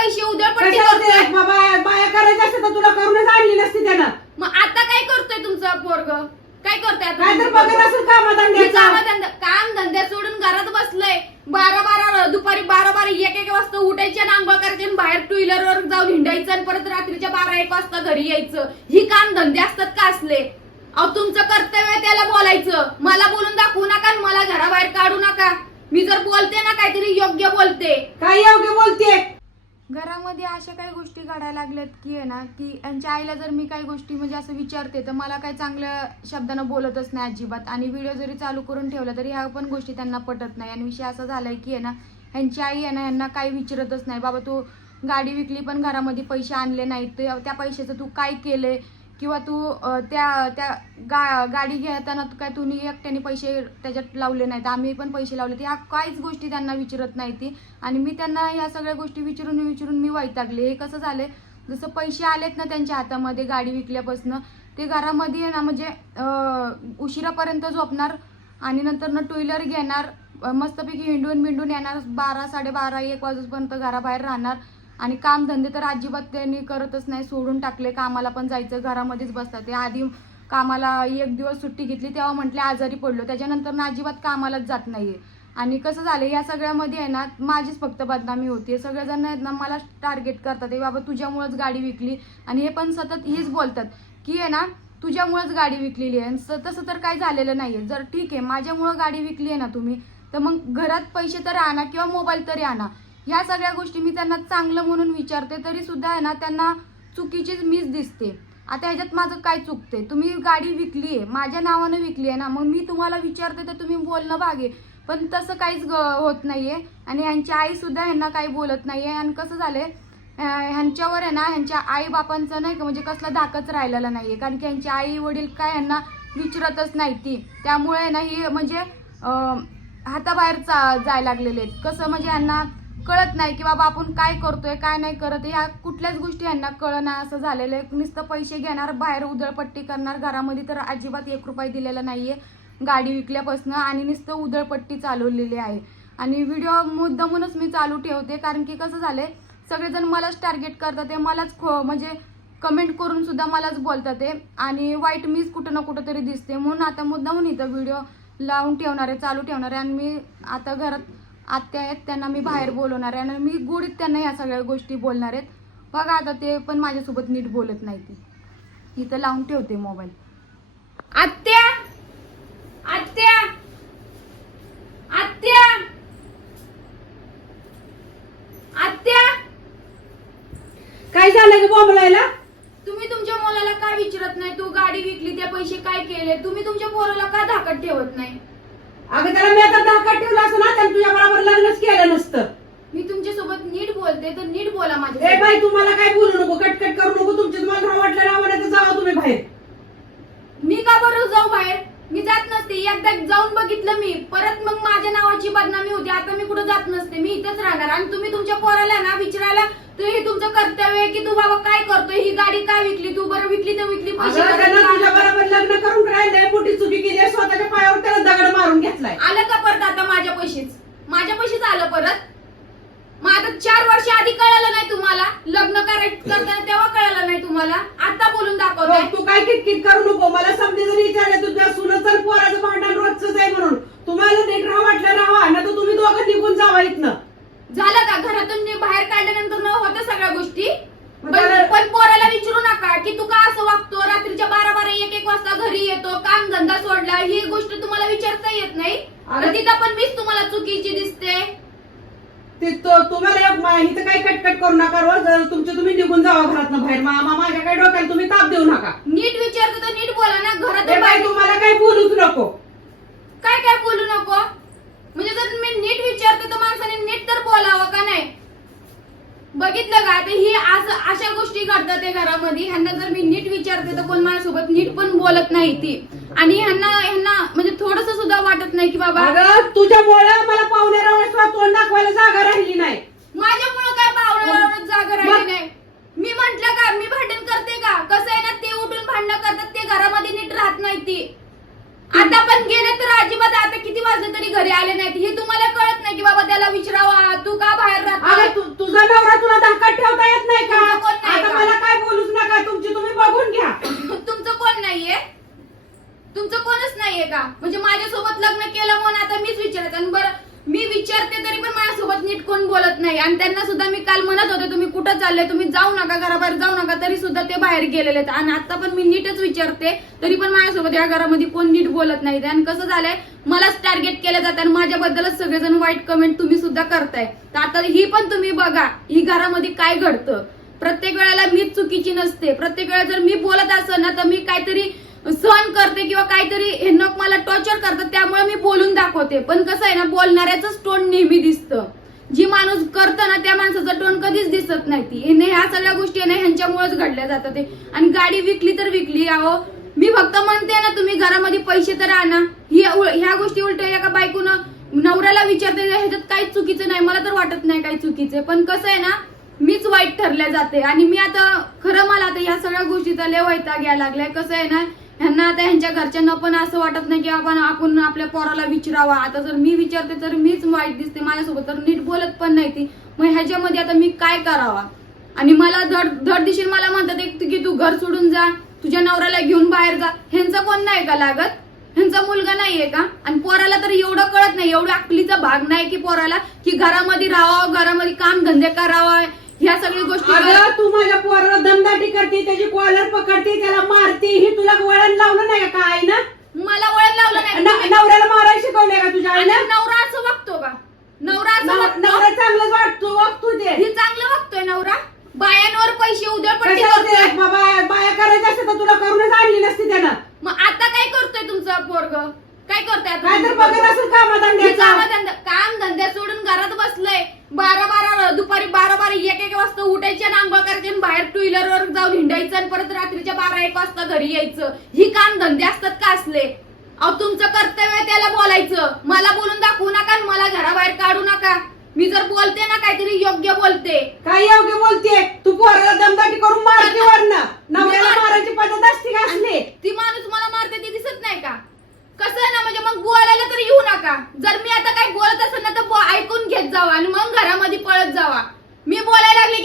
पैसे उधळपट्टी कशाला ते करतोय बाया करायचं असतं तर तुला करूनच आणली नसती त्यानं. मग आता काय करतोय तुमचं पोरग? काय करतोय काय तर बघत? असेल कामधंदा काम धंद्या सोडून घरात बसलोय. बारा बारा दुपारी बारा बारा एक एक वाजता उठायचे आणि आंघोळ करायचे आणि बाहेर टू व्हीलर वर जाऊन हिंडायचं आणि परत रात्रीच्या बारा एक वाजता घरी यायचं. ही काम धंदे असतात का असले? अहो तुमचं कर्तव्य आहे त्याला बोलायचं. मला बोलून दाखवू नका आणि मला घराबाहेर काढू नका. मी जर बोलते ना काहीतरी योग्य बोलते. काय योग्य बोलते? घरामध्ये अशा काही गोष्टी घडायला लागल्यात की आहे ना की यांच्या आईला जर मी काही गोष्टी म्हणजे असं विचारते तर मला काही चांगल्या शब्दानं बोलतच नाही अजिबात. आणि व्हिडिओ जरी चालू करून ठेवला तरी ह्या पण गोष्टी त्यांना पटत नाही. आणि विषय असा झालाय की आहे ना ह्यांची आई आहे ना यांना काही विचारतच नाही. बाबा तू गाडी विकली पण घरामध्ये पैसे आणले नाहीत. त्या पैशाचं तू काय केलंय? किंवा तू त्या त्या गा गाडी घेताना तू काय तुम्ही एकट्याने पैसे त्याच्यात लावले नाहीत. आम्ही पण पैसे लावले. ह्या काहीच गोष्टी त्यांना विचारत नाही ती. आणि मी त्यांना ह्या सगळ्या गोष्टी विचारून विचारून मी वैतागले. हे कसं झाले जसं पैसे आलेत ना त्यांच्या हातामध्ये गाडी विकल्यापासून ते घरामध्ये ना म्हणजे उशिरापर्यंत झोपणार आणि नंतर ना टू व्हीलर घेणार. मस्तपैकी हिंडून बिंडून येणार. बारा साडेबारा एक वाजूपर्यंत घराबाहेर राहणार. आणि कामधंदे तर अजिबात त्यांनी करतच नाही. सोडून टाकले. कामाला पण जायचं. घरामध्येच बसतात. ते आधी कामाला एक दिवस सुट्टी घेतली तेव्हा म्हटले आजारी पडलो. त्याच्यानंतर ना अजिबात कामालाच जात नाहीये. आणि कसं झालं या सगळ्यामध्ये आहे ना माझीच फक्त बदनामी होती सगळेजण आहेत ना मला टार्गेट करतात. हे बाबा तुझ्यामुळेच गाडी विकली. आणि हे पण सतत हेच बोलतात की आहे ना तुझ्यामुळेच गाडी विकलेली आहे. आणि तसं तर काही झालेलं नाहीये. जर ठीक आहे माझ्यामुळं गाडी विकली आहे ना तुम्ही तर मग घरात पैसे तर आणा किंवा मोबाईल तरी आणा. ह्या सगळ्या गोष्टी मी त्यांना चांगलं म्हणून विचारते तरी सुद्धा आहे ना त्यांना चुकीचीच मीच दिसते. आता ह्याच्यात माझं काय चुकते? तुम्ही गाडी विकली आहे माझ्या नावानं विकली आहे ना मग मी तुम्हाला विचारते तर तुम्ही बोलणं भागे पण तसं काहीच ग- होत नाहीये. आणि ह्यांची आईसुद्धा ह्यांना काही बोलत नाही आहे आणि कसं झालं आहे ह्यांच्यावर आहे ना ह्यांच्या आई बापांचं नाही का म्हणजे कसला धाकच राहिलेला नाही आहे कारण की ह्यांचे आई वडील काय ह्यांना विचारतच नाही ती. त्यामुळे आहे ना ही म्हणजे हाताबाहेर चा जायला लागलेले आहेत. कसं म्हणजे ह्यांना कळत नाही की बाबा आपण काय करतोय काय नाही करत. ह्या कुठल्याच गोष्टी यांना कळना असं झालेलं आहे. नुसतं पैसे घेणार बाहेर उधळपट्टी करणार घरामध्ये तर अजिबात एक रुपये दिलेला नाहीये. गाडी विकल्यापासून आणि नुसतं उधळपट्टी चालवलेली आहे. आणि व्हिडिओ मुद्दामूनच मी चालू ठेवते कारण की कसं झालंय सगळेजण मलाच टार्गेट करतात ते मलाच खो म्हणजे कमेंट करून सुद्धा मलाच बोलतात ते. आणि वाईट मीच कुठं ना कुठं तरी दिसते. म्हणून आता मुद्दामून इथं व्हिडिओ लावून ठेवणार आहे चालू ठेवणार आहे. आणि मी आता घरात आत्या आहेत त्यांना मी बाहेर बोलवणार आहे आणि मी गुढीत त्यांना ह्या सगळ्या गोष्टी बोलणार आहेत. बघा आता ते पण माझ्यासोबत नीट बोलत नाही ती. इथं लावून ठेवते मोबाईल. आत्या! आत्या! आत्या! आत्या! काय झालं ग बोंबलायला? तुम्ही तुमच्या मुलाला का विचारत नाही? तू गाडी विकली त्या पैसे काय केले? तुम्ही तुमच्या पोराला का धाकट ठेवत नाही? अगं त्याला मी आता धाकात ठेवला असं ना त्याला तुझ्या बरोबर लग्नच केलं नसतं. मी तुमच्यासोबत नीट बोलते तर नीट बोला ए माझ्या बाई तुम्हाला काय बोलू नको कटकट करू नको तुमच्या तुम्हाला राव वाटलं ना म्हणायचं जावा तुम्ही बाहेर. मी का बरं जाऊ बाहेर? मी जात नसते एकदा जाऊन बघितलं मी परत मग माझ्या नावाची बदनामी होती आता मी कुठं जात नसते मी इथंच राहणार. आणि तुम्ही तुमच्या पोराला ना विचारायला तर हे तुमचं कर्तव्य आहे की तू बाबा काय करतोय? ही गाडी का विकली? तू बरं विकली तर विकली पैसे अगं, परत त्यानं का तुझ्या आले? बरोबर लग्न करून राहिलंय मोठी चुकी केली आहे, स्वतःच्या पायावर त्याला दगड मारून घेतलाय. आलं का परत आता माझ्या पैसेच? माझ्या पैसेच आलं परत? मग आता चार वर्ष आधी कळालं नाही तुम्हाला? लग्न करायचं करताना तेव्हा कळालं नाही तुम्हाला? आता बोलून दाखवताय. हो, तू काय किटकिट करू नको? मला समजे जरी विचारलं तुझ्या सुनं तर पोराचं भांडण रोजच आहे म्हणून तुम्हाला नीट राहा वाटलं राहा ना तर तुम्ही दोघं निघून जावा इथनं झालं का घरातून जे बाहेर काढल्यानंतर न होतं सगळ्या गोष्टी मग पण त्याला- पण पोराला विचारू नका की तू का असं वागतो रात्रीच्या बारा बारा एक एक वाजता घरी येतो काम धंदा सोडला ही गोष्ट तुम्हाला विचारता येत नाही अगं- तर तिथं पण मीच तुम्हाला चुकीची दिसते ते तो- तुम्हाला इथं काही कटकट करू नका रोज. तुमचे तुम्ही निघून जावा घरातनं बाहेर. मामा माझ्या काही डोक्याला तुम्ही ताप देऊ नका. नीट विचारतो तर नीट बोला ना. बाहेर तुम्हाला काही बोलूच नको. काय काय बोलू नको? म्हणजे जर मी नीट विचारते तर माणसाने नीट तर बोलावं का नाही? बघितलं का? ते ही अशा गोष्टी त्या घरामध्ये ह्यांना जर मी नीट विचारते तर कोण माझ्यासोबत नीट पण बोलत नाही ती. आणि ह्यांना ह्यांना म्हणजे थोडस सुद्धा वाटत नाही की बाबा अगं तुझ्यामुळे मला पाहुण्या रावण्यास तोंड दाखवायला जागा राहिली नाही. माझ्यामुळं काय पावलं जागा राहिली नाही? मी म्हंटल का मी भांडण करते का? कसं आहे ना ते उठून भांडणं करतात ते घरामध्ये नीट राहत नाही ती. आता पण गेले तर अजिबात आता किती वाजले तरी घरी आले नाहीत. हे तुम्हाला कळत नाही की बाबा त्याला विचारावा तू का बाहेर अगं राहतो तु- तुझा नवरा तुला धाकात आता मला काय बोलूच नका तुमची तुम्ही बघून घ्या. तुमचं कोण नाहीये? तुमचं कोणच नाहीये का? म्हणजे माझ्यासोबत लग्न केलं म्हणून आता मीच विचारत आणि बरं मी विचारते तरी पण माझ्यासोबत नीट कोण बोलत नाही. आणि त्यांना सुद्धा मी काल म्हणत होते तुम्ही कुठं चालले? तुम्ही जाऊ नका घराबाहेर जाऊ नका. तरी सुद्धा ते बाहेर गेलेले आहेत आणि आता पण मी नीटच विचारते तरी पण माझ्यासोबत या घरामध्ये कोण नीट बोलत नाही आणि कसं झालंय मलाच टार्गेट केलं जात आणि माझ्याबद्दलच सगळेजण वाईट कमेंट तुम्ही सुद्धा करताय. तर आता ही पण तुम्ही बघा ही घरामध्ये काय घडतं. प्रत्येक वेळेला मीच चुकीची नसते. प्रत्येक वेळेला जर मी बोलत असेल ना तर मी काहीतरी सहन करते किंवा काहीतरी हे नक मला टॉर्चर करतात त्यामुळे मी बोलून दाखवते. पण कसं आहे ना बोलणाऱ्याच टोन नेहमी दिसतं. जी माणूस करतं ना त्या माणसाचं टोन कधीच दिसत नाही ती. नाही, ह्या सगळ्या गोष्टी आहे ना ह्यांच्यामुळेच घडल्या जातात ते. आणि गाडी विकली तर विकली अहो. मी फक्त म्हणते ना तुम्ही घरामध्ये पैसे तर आणा. ही ह्या गोष्टी उलट एका बायकोनं नवऱ्याला विचारते ह्याच्यात काहीच चुकीचं नाही. मला तर वाटत नाही काही चुकीचं पण कसं आहे ना मीच वाईट ठरल्या जाते. आणि मी आता खरं मला आता ह्या सगळ्या गोष्टीचा लय वैताग यायला लागलाय. कसं आहे ना ह्यांना आता ह्यांच्या घरच्यांना पण असं वाटत नाही की आपण आपण आपल्या पोराला विचारावा. आता जर मी विचारते तर मीच वाईट दिसते. माझ्यासोबत तर नीट बोलत पण नाही ती. मग ह्याच्यामध्ये आता मी काय करावा? आणि मला धड धड दिशी मला म्हणतात एक की तू घर सोडून जा तुझ्या नवऱ्याला घेऊन बाहेर जा. ह्यांचं कोण नाही का लागत? ह्यांचा मुलगा नाहीये का? आणि पोराला तर एवढं कळत नाही. एवढं अकलीचा भाग नाही की पोराला की घरामध्ये राहावं घरामध्ये काम धंदे करावा ह्या सगळ्या गोष्टी अगं तू माझ्या पोराला दमदाटी करते त्याची कॉलर पकडते त्याला मारते ही तुला वळण लावलं नाही का काय ना? मला वळण लावलं नाही. न- नवऱ्याला मारायला शिकवले का तुझ्या आणि आईनं नवरा असं वागतो का? नवरा असं नव- वागतो? नवरा चांगलंच वाटतो वागतो ते. हे चांगलं वागतोय नवरा. बायांवर पैसे उधळपट्टी कशाला ते? करतोय. बाया बाया करायचं असतं तर तुला करूनच आणली नसती त्यानं. मग आता काय करतोय तुमचं पोरग? काय करतोय आता काय तर तुमचं बघत? असेल हे कामाधंद्याचा कामधंदा काम धंद्या सोडून घरात बसलंय. बारा बारा दुपारी बारा बारा एक एक वाजता उठायचे आंघोळ करायचे बाहेर टू व्हीलरवर जाऊन हिंडायचं आणि परत रात्रीच्या बारा एक वाजता घरी यायचं. ही काम धंदे असतात का असले? अहो तुमचं कर्तव्य त्याला बोलायचं. मला बोलून दाखवू नका आणि मला घराबाहेर काढू नका. मी जर बोलते ना काहीतरी योग्य बोलते. काय योग्य बोलते? तू पोराला दमदाटी करून मारते वरनं. नवऱ्याला मारायची पद्धत असते का असली? ती माणूस मला मारते ती दिसत नाही का? कसं आहे ना म्हणजे मग बोलायला तरी येऊ नका. जर मी आता काही बोलत असेल ना तर ऐकून घेत जावा आणि मग घरामध्ये पळत जावा मी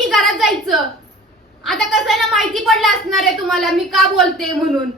बोलायला घरात जायचं. आता कसं आहे ना माहिती पडलं असणार आहे तुम्हाला मी का बोलते म्हणून.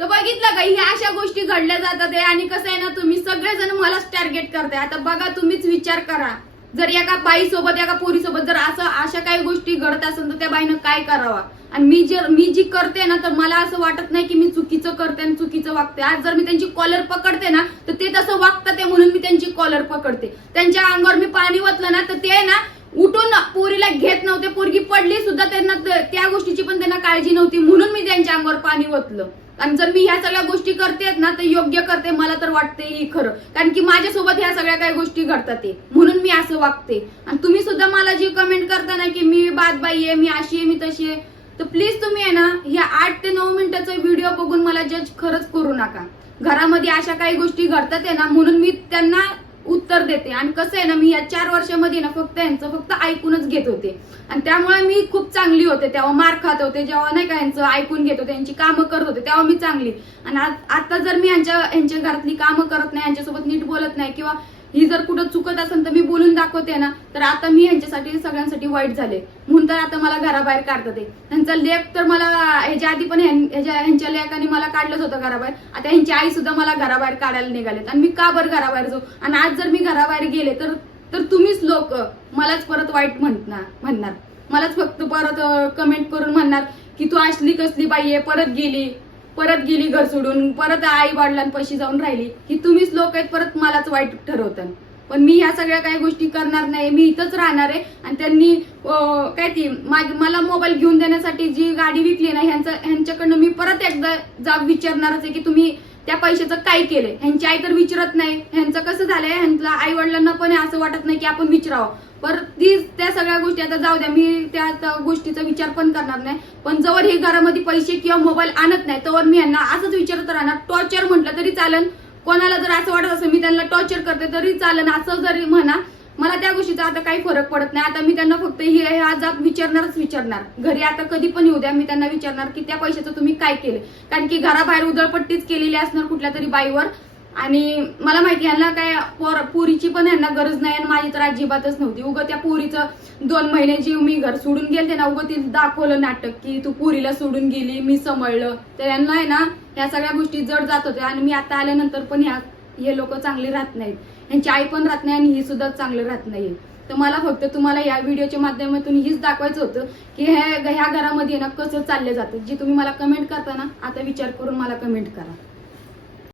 तर बघितलं का ह्या अशा गोष्टी घडल्या जातात आहे आणि कसं आहे ना तुम्ही सगळेजण मलाच टार्गेट करताय. आता बघा तुम्हीच विचार करा. जर एका बाई सोबत एका पोरी सोबत जर असं अशा काही गोष्टी घडत असेल तर त्या बाईनं काय करावा? आणि मी जर मी जी करते ना तर मला असं वाटत नाही की मी चुकीचं करते आणि चुकीचं वागते. आज जर मी त्यांची कॉलर पकडते ना तर ते तसं वागतात म्हणून मी त्यांची कॉलर पकडते. त्यांच्या अंगावर मी पाणी ओतलं ना तर ते ना उठून पोरीला घेत नव्हते पोरगी पडली सुद्धा त्यांना त्या गोष्टीची पण त्यांना काळजी नव्हती म्हणून मी त्यांच्या अंगावर पाणी ओतलं. आणि जर मी ह्या सगळ्या गोष्टी करते ना तर योग्य करते मला तर वाटते ही खरं. कारण की माझ्यासोबत ह्या सगळ्या काही गोष्टी घडतात ते. म्हणून मी असं वागते. आणि तुम्ही सुद्धा मला जी कमेंट करता ना की मी बादबाई आहे मी अशी आहे मी तशी आहे तर प्लीज तुम्ही आहे ना ह्या आठ ते नऊ मिनिटाचा व्हिडिओ बघून मला जज खरंच करू नका. घरामध्ये अशा काही गोष्टी घडतात आहे ना म्हणून मी त्यांना उत्तर देते. आणि कसं आहे ना मी या चार वर्षामध्ये ना फक्त यांचं फक्त ऐकूनच घेत होते. आणि त्यामुळे मी खूप चांगली होते. तेव्हा मार खात होते. जेव्हा नाही का यांचं ऐकून घेत होते यांची कामं करत होते तेव्हा मी चांगली. आणि आज- आता जर मी यांच्या यांच्या घरातली कामं करत नाही यांच्यासोबत नीट बोलत नाही किंवा ही जर कुठं चुकत असेल तर मी बोलून दाखवते ना तर आता मी ह्यांच्यासाठी सगळ्यांसाठी वाईट झाले. म्हणून तर आता मला घराबाहेर काढतात ते. त्यांचा लेख तर मला ह्याच्या आधी पण ह्याच्या ह्यांच्या लेखाने मला काढलंच होतं घराबाहेर. आता ह्यांची आई सुद्धा मला घराबाहेर काढायला निघालेत. आणि मी का बरं घराबाहेर जाऊ? आणि आज जर मी घराबाहेर गेले तर तर तुम्हीच लोक मलाच परत वाईट म्हणणार म्हणणार. मलाच फक्त परत कमेंट करून म्हणणार की तू असली कसली बाई आहे परत गेली. परत गेली घर सोडून परत आई वडिलांपाशी जाऊन राहिली. की तुम्हीच लोक आहेत परत मलाच वाईट ठरवतात. पण मी ह्या सगळ्या काही गोष्टी करणार नाही. मी इथंच राहणार आहे. आणि त्यांनी काय ती मला मोबाईल घेऊन देण्यासाठी जी गाडी विकली ना ह्यांचं ह्यांच्याकडनं मी परत एकदा जाब विचारणारच आहे की तुम्ही त्या पैशाचं काय केलंय? ह्यांची आई तर विचारत नाही. ह्यांचं कसं झालंय? ह्यांच्या आई वडिलांना पण असं वाटत नाही की आपण विचारावं. पर ती त्या सगळ्या गोष्टी आता जाऊ द्या मी त्या गोष्टीचा विचार पण करणार नाही. पण जवळ हे घरामध्ये पैसे किंवा मोबाईल आणत नाही तर मी यांना असंच विचारत राहणार. टॉर्चर म्हटलं तरी चालन. कोणाला जर असं वाटत असेल मी त्यांना टॉर्चर करते तरी चालन. असं जरी म्हणा मला त्या गोष्टीचा आता काही फरक पडत नाही. आता मी त्यांना फक्त हे हा आज विचारणारच विचारणार. घरी आता कधी पण येऊ द्या मी त्यांना विचारणार की त्या पैशाचं तुम्ही काय केलं? कारण की घराबाहेर उधळपट्टीच केलेली असणार कुठल्या तरी बाईवर. आणि मला माहिती यांना काय पोर पण यांना गरज नाही आणि माझी तर अजिबातच नव्हती. उगं त्या पोरीचं दोन महिने जीव मी घर सोडून गेले ना उगं तिला दाखवलं नाटक की तू पुरीला सोडून गेली मी समळलं. तर यांना आहे ना ह्या सगळ्या गोष्टी जड जात होत्या आणि मी आता आल्यानंतर पण ह्या हे लोक चांगले राहत नाहीत. यांची आई पण राहत नाही आणि ही सुद्धा चांगलं राहत नाही तर मला फक्त तुम्हाला या व्हिडिओच्या माध्यमातून हीच दाखवायचं होतं की ह्या ह्या घरामध्ये ना कसं चाललं जातं जे तुम्ही मला कमेंट करता ना आता विचार करून मला कमेंट करा.